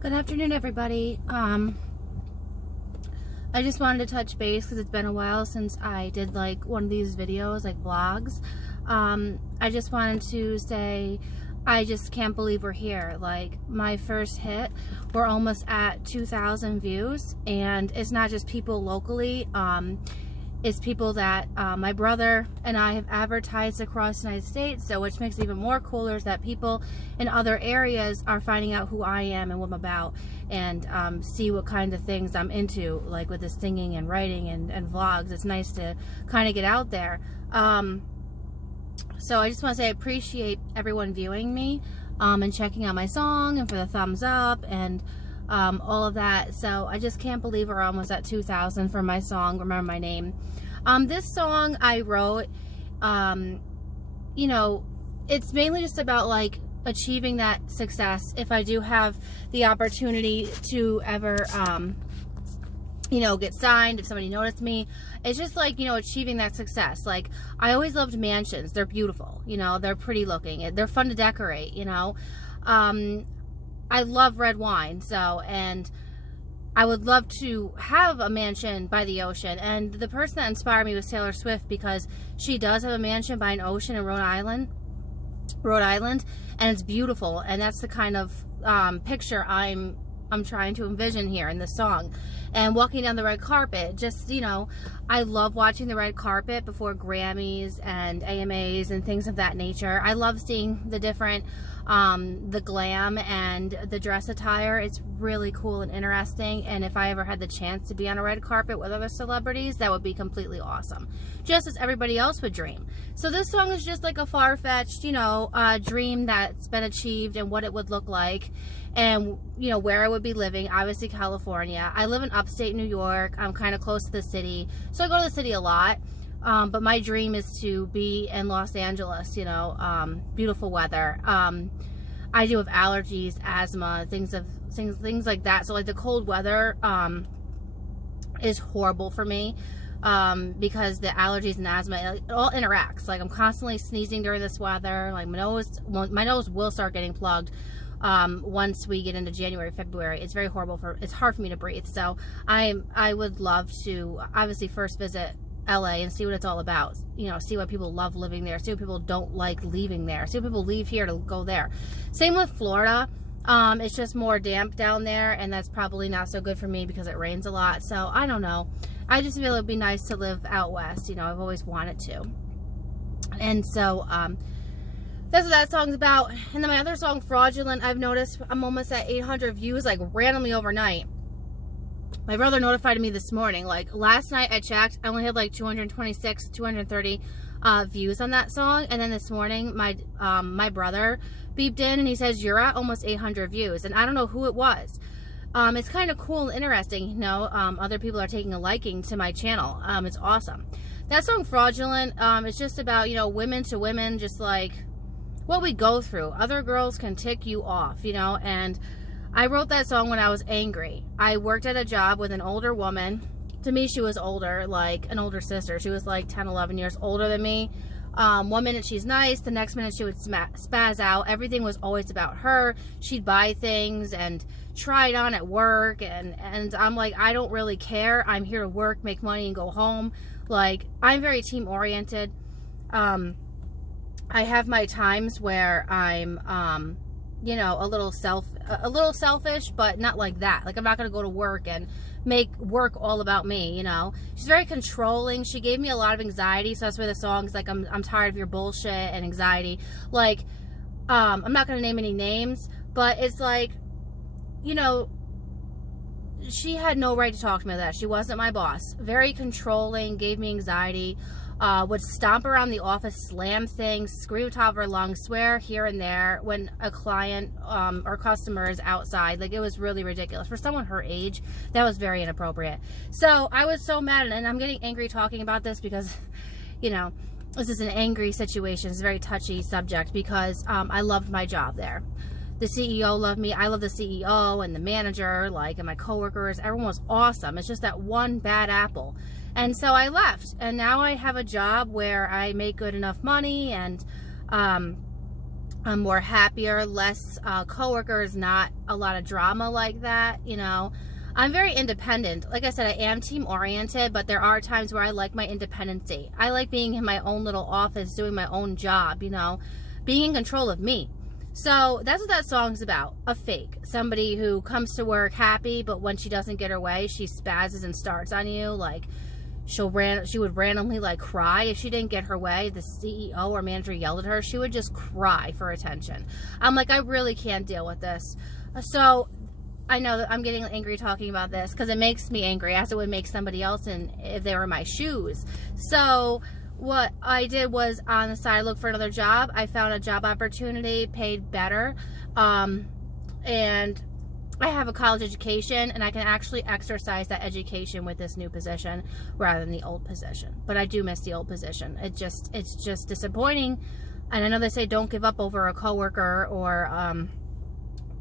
Good afternoon, everybody. I just wanted to touch base because it's been a while since I did like one of these videos, like vlogs. I just wanted to say I just can't believe we're here. Like, my first hit, we're almost at 2,000 views, and it's not just people locally. It's people that my brother and I have advertised across the United States. So which makes it even more cooler is that people in other areas are finding out who I am and what I'm about, and see what kind of things I'm into, like with the singing and writing and vlogs. It's nice to kind of get out there. So I just want to say I appreciate everyone viewing me and checking out my song and for the thumbs up and all of that. So I just can't believe we're almost at 2,000 for my song, Remember My Name. This song I wrote, you know, it's mainly just about like achieving that success. If I do have the opportunity to ever, you know, get signed, if somebody noticed me, it's just like, you know, achieving that success. Like, I always loved mansions. They're beautiful, you know, they're pretty looking, they're fun to decorate, you know. I love red wine, so, and I would love to have a mansion by the ocean. And the person that inspired me was Taylor Swift, because she does have a mansion by an ocean in Rhode Island, and it's beautiful. And that's the kind of picture I'm trying to envision here in this song. And walking down the red carpet, just, you know, I love watching the red carpet before Grammys and AMAs and things of that nature. I love seeing the different, the glam and the dress attire. It's really cool and interesting. And if I ever had the chance to be on a red carpet with other celebrities, that would be completely awesome. Just as everybody else would dream. So this song is just like a far-fetched, you know, dream that's been achieved and what it would look like. And, you know, where I would be living, obviously California. I live in upstate New York. I'm kind of close to the city, so I go to the city a lot. But my dream is to be in Los Angeles, you know, beautiful weather. I do have allergies, asthma, things like that. So like the cold weather is horrible for me because the allergies and asthma, it all interacts. Like, I'm constantly sneezing during this weather. Like, my nose will start getting plugged. Once we get into January, February. It's very horrible it's hard for me to breathe. So I would love to obviously first visit LA and see what it's all about. You know, see what people love living there, see what people don't like leaving there, see what people leave here to go there. Same with Florida. It's just more damp down there, and that's probably not so good for me because it rains a lot. So I don't know. I just feel it would be nice to live out west. You know, I've always wanted to. And so, that's what that song's about. And then my other song, Fraudulent, I've noticed I'm almost at 800 views, like, randomly overnight. My brother notified me this morning. Like, last night I checked, I only had like 226, 230 views on that song. And then this morning, my brother beeped in and he says, you're at almost 800 views. And I don't know who it was. It's kind of cool and interesting, you know. Other people are taking a liking to my channel. It's awesome. That song, Fraudulent, it's just about, you know, women to women, just like what we go through. Other girls can tick you off, you know. And I wrote that song when I was angry. I worked at a job with an older woman. To me, she was older, like an older sister. She was like 10, 11 years older than me. One minute she's nice, the next minute she would spaz out. Everything was always about her. She'd buy things and try it on at work, and I'm like, I don't really care. I'm here to work, make money, and go home. Like, I'm very team oriented. I have my times where I'm, you know, a little selfish, but not like that. Like, I'm not going to go to work and make work all about me, you know. She's very controlling. She gave me a lot of anxiety, so that's why the song's like, I'm tired of your bullshit and anxiety. Like, I'm not going to name any names, but it's like, you know, she had no right to talk to me like that. She wasn't my boss. Very controlling, gave me anxiety. Would stomp around the office, slam things, scream top of her lungs, swear here and there when a client or customer is outside. Like, it was really ridiculous. For someone her age, that was very inappropriate. So I was so mad, and I'm getting angry talking about this because, you know, this is an angry situation. It's a very touchy subject because I loved my job there. The CEO loved me. I love the CEO and the manager, like, and my coworkers. Everyone was awesome. It's just that one bad apple. And so I left, and now I have a job where I make good enough money, and I'm I'm more happier, less coworkers, not a lot of drama like that, you know. I'm very independent. Like I said, I am team oriented, but there are times where I like my independency. I like being in my own little office, doing my own job, you know, being in control of me. So that's what that song's about, a fake. Somebody who comes to work happy, but when she doesn't get her way, she spazzes and starts on you. Like, she would randomly like cry if she didn't get her way. The CEO or manager yelled at her, she would just cry for attention. I'm like, I really can't deal with this. So I know that I'm getting angry talking about this because it makes me angry, as it would make somebody else if they were in my shoes. So what I did was, on the side, look for another job. I found a job opportunity, paid better, and I have a college education, and I can actually exercise that education with this new position rather than the old position. But I do miss the old position. It's just disappointing. And I know they say don't give up over a coworker or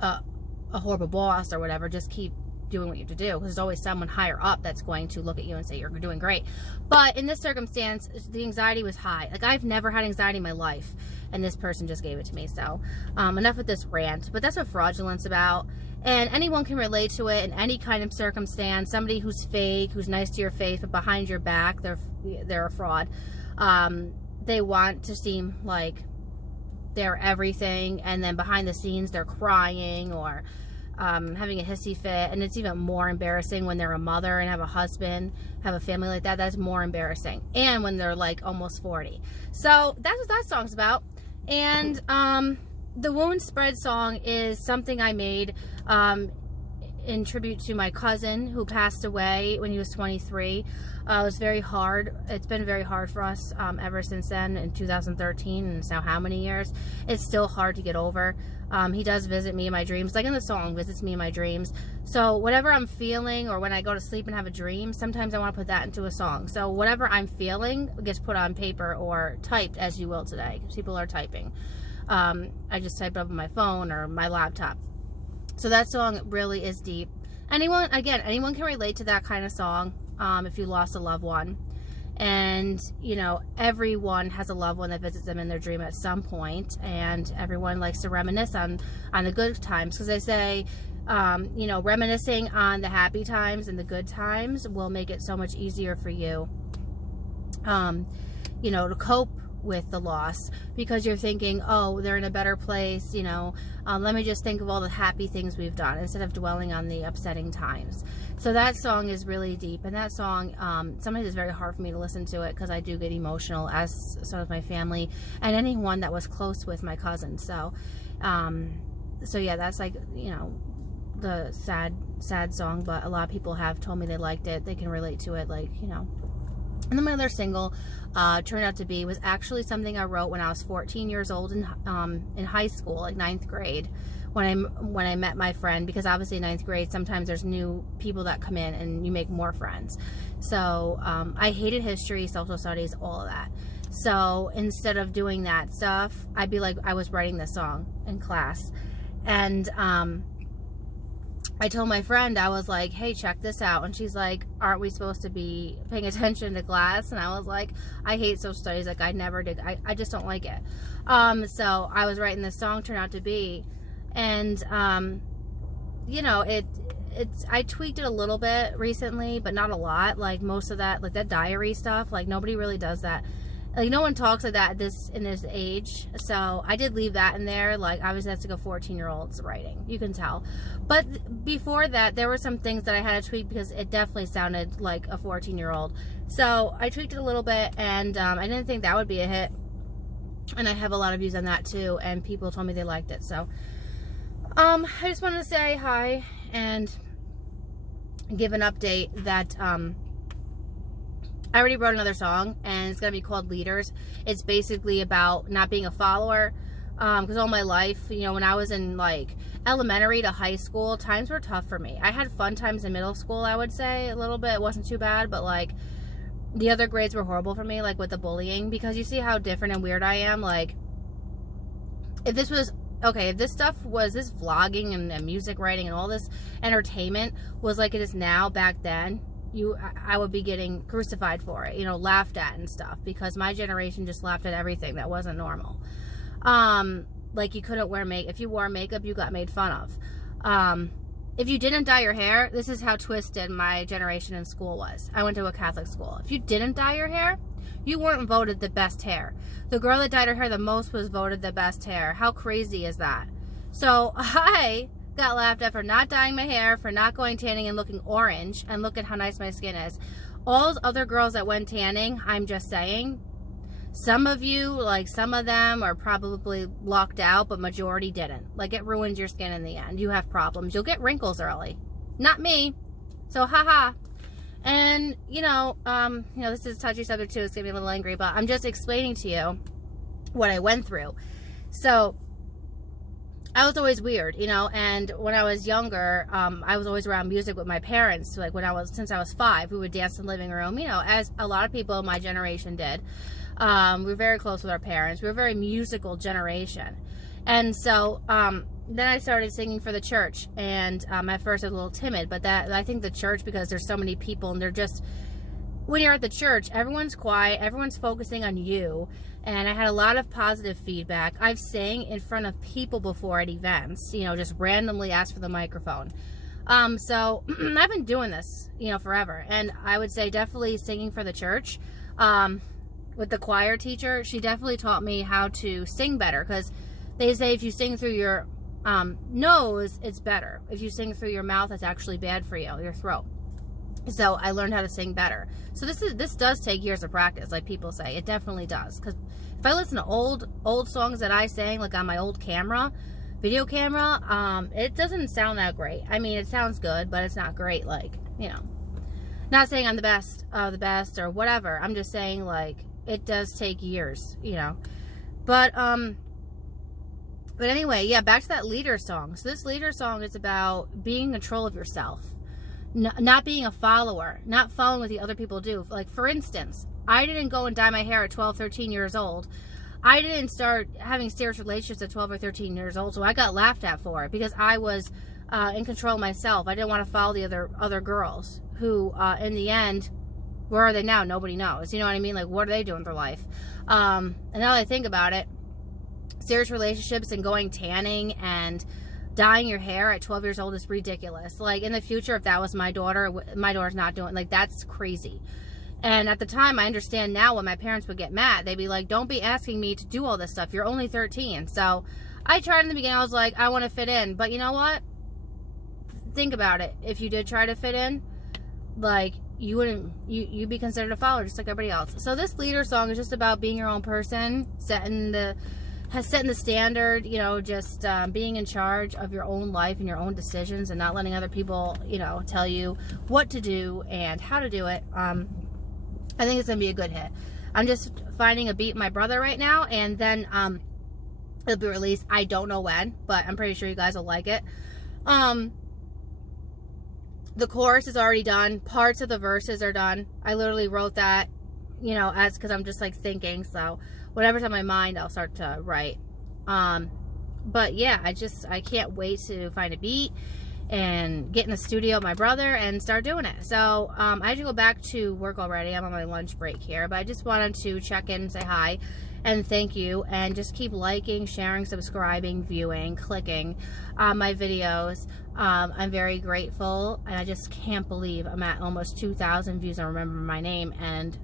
a horrible boss or whatever. Just keep doing what you have to do, because there's always someone higher up that's going to look at you and say you're doing great. But in this circumstance, the anxiety was high. Like, I've never had anxiety in my life, and this person just gave it to me. So enough with this rant. But that's what fraudulence about. And anyone can relate to it in any kind of circumstance. Somebody who's fake, who's nice to your face, but behind your back, they're a fraud. They want to seem like they're everything, and then behind the scenes they're crying or having a hissy fit. And it's even more embarrassing when they're a mother and have a husband, have a family like that. That's more embarrassing. And when they're like almost 40. So that's what that song's about. And the Wound Spread song is something I made in tribute to my cousin who passed away when he was 23. It was very hard. It's been very hard for us ever since then, in 2013, and it's now how many years? It's still hard to get over. He does visit me in my dreams, like in the song, visits me in my dreams. So whatever I'm feeling, or when I go to sleep and have a dream, sometimes I want to put that into a song. So whatever I'm feeling gets put on paper or typed, as you will today, because people are typing. I just type it up on my phone or my laptop. So that song really is deep. Anyone can relate to that kind of song if you lost a loved one. And, you know, everyone has a loved one that visits them in their dream at some point, and everyone likes to reminisce on the good times, because they say, you know, reminiscing on the happy times and the good times will make it so much easier for you, you know, to cope with the loss, because you're thinking, oh, they're in a better place, you know, let me just think of all the happy things we've done instead of dwelling on the upsetting times. So that song is really deep, and that song sometimes it's very hard for me to listen to it, because I do get emotional, as so does my family and anyone that was close with my cousin. So so yeah, that's, like, you know, the sad song, but a lot of people have told me they liked it, they can relate to it, like, you know. And then my other single, Turned Out to Be, was actually something I wrote when I was 14 years old in high school, like 9th grade, when I met my friend, because obviously in 9th grade sometimes there's new people that come in and you make more friends. So I hated history, social studies, all of that. So instead of doing that stuff, I'd be like, I was writing this song in class, and I told my friend, I was like, hey, check this out. And she's like, aren't we supposed to be paying attention to class? And I was like, I hate social studies. Like, I never did. I just don't like it. So I was writing this song, Turned Out to Be. And, you know, I tweaked it a little bit recently, but not a lot. Like, most of that, like that diary stuff, like, nobody really does that. Like, no one talks like that in this age. So I did leave that in there. Like, obviously that's like a 14-year-old's writing, you can tell. But before that, there were some things that I had to tweak, because it definitely sounded like a 14-year-old. So I tweaked it a little bit, and I didn't think that would be a hit. And I have a lot of views on that too, and people told me they liked it. So I just wanted to say hi and give an update that I already wrote another song, and it's going to be called Leaders. It's basically about not being a follower, because all my life, you know, when I was in, like, elementary to high school, times were tough for me. I had fun times in middle school, I would say, a little bit. It wasn't too bad, but, like, the other grades were horrible for me, like, with the bullying, because you see how different and weird I am. Like, if this was... Okay, if this stuff was, this vlogging and music writing and all this entertainment was like it is now, back then, I would be getting crucified for it, you know, laughed at and stuff, because my generation just laughed at everything that wasn't normal. like you couldn't wear makeup. If you wore makeup, you got made fun of. If you didn't dye your hair, this is how twisted my generation in school was. I went to a Catholic school. If you didn't dye your hair, you weren't voted the best hair. The girl that dyed her hair the most was voted the best hair. How crazy is that? So I got laughed at for not dyeing my hair, for not going tanning and looking orange, and look at how nice my skin is. All those other girls that went tanning, I'm just saying, some of you, like some of them are probably locked out, but majority didn't. Like, it ruins your skin in the end. You have problems. You'll get wrinkles early. Not me. So, haha. And, this is a touchy subject too. It's going to be a little angry, but I'm just explaining to you what I went through. So, I was always weird, and when I was younger, I was always around music with my parents. Like, since I was 5, we would dance in the living room, as a lot of people in my generation did. We were very close with our parents. We were a very musical generation. And so, then I started singing for the church, and at first I was a little timid, but I think the church, because there's so many people, and they're just, when you're at the church, everyone's quiet, everyone's focusing on you, and I had a lot of positive feedback. I've sang in front of people before at events, just randomly asked for the microphone. So I've been doing this, forever, and I would say definitely singing for the church. With the choir teacher, she definitely taught me how to sing better, because they say if you sing through your nose, it's better. If you sing through your mouth, it's actually bad for you, your throat. So I learned how to sing better. So this does take years of practice, like people say. It definitely does. Because if I listen to old songs that I sang, like on my old video camera, it doesn't sound that great. I mean, it sounds good, but it's not great. Like, not saying I'm the best of the best or whatever. I'm just saying, like, it does take years, But anyway, yeah, back to that leader song. So this leader song is about being in control of yourself. Not being a follower. Not following what the other people do. Like, for instance, I didn't go and dye my hair at 12, 13 years old. I didn't start having serious relationships at 12 or 13 years old, so I got laughed at for it because I was in control of myself. I didn't want to follow the other girls who, in the end, where are they now? Nobody knows. You know what I mean? Like, what are they doing with their life? And now that I think about it, serious relationships and going tanning and dyeing your hair at 12 years old is ridiculous. Like, in the future, if that was my daughter's not doing, like, that's crazy. And at the time, I understand now when my parents would get mad. They'd be like, don't be asking me to do all this stuff. You're only 13. So I tried in the beginning. I was like, I want to fit in. But you know what? Think about it. If you did try to fit in, like, you'd be considered a follower just like everybody else. So this leader song is just about being your own person, setting the standard, just being in charge of your own life and your own decisions and not letting other people, tell you what to do and how to do it. I think it's going to be a good hit. I'm just finding a beat with my brother right now, and then it'll be released. I don't know when, but I'm pretty sure you guys will like it. The chorus is already done. Parts of the verses are done. I literally wrote that, because I'm just like thinking. So whatever's on my mind, I'll start to write. But yeah, I can't wait to find a beat and get in the studio with my brother and start doing it. So I have to go back to work already. I'm on my lunch break here, but I just wanted to check in and say hi and thank you, and just keep liking, sharing, subscribing, viewing, clicking my videos. I'm very grateful, and I just can't believe I'm at almost 2,000 views on Remember My Name, and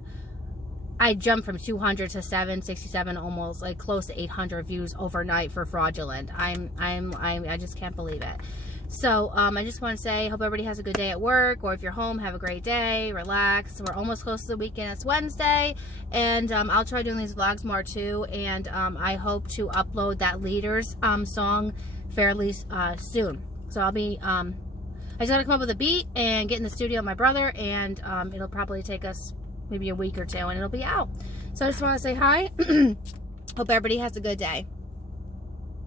I jumped from 200 to 767, almost like close to 800 views overnight for Fraudulent. I just can't believe it. So I just want to say, hope everybody has a good day at work, or if you're home, have a great day, relax. We're almost close to the weekend. It's Wednesday, and I'll try doing these vlogs more too, and I hope to upload that Leaders song fairly soon. So I'll be, I just got to come up with a beat and get in the studio with my brother, and it'll probably take us maybe a week or two, and it'll be out. So I just want to say hi. Hope everybody has a good day.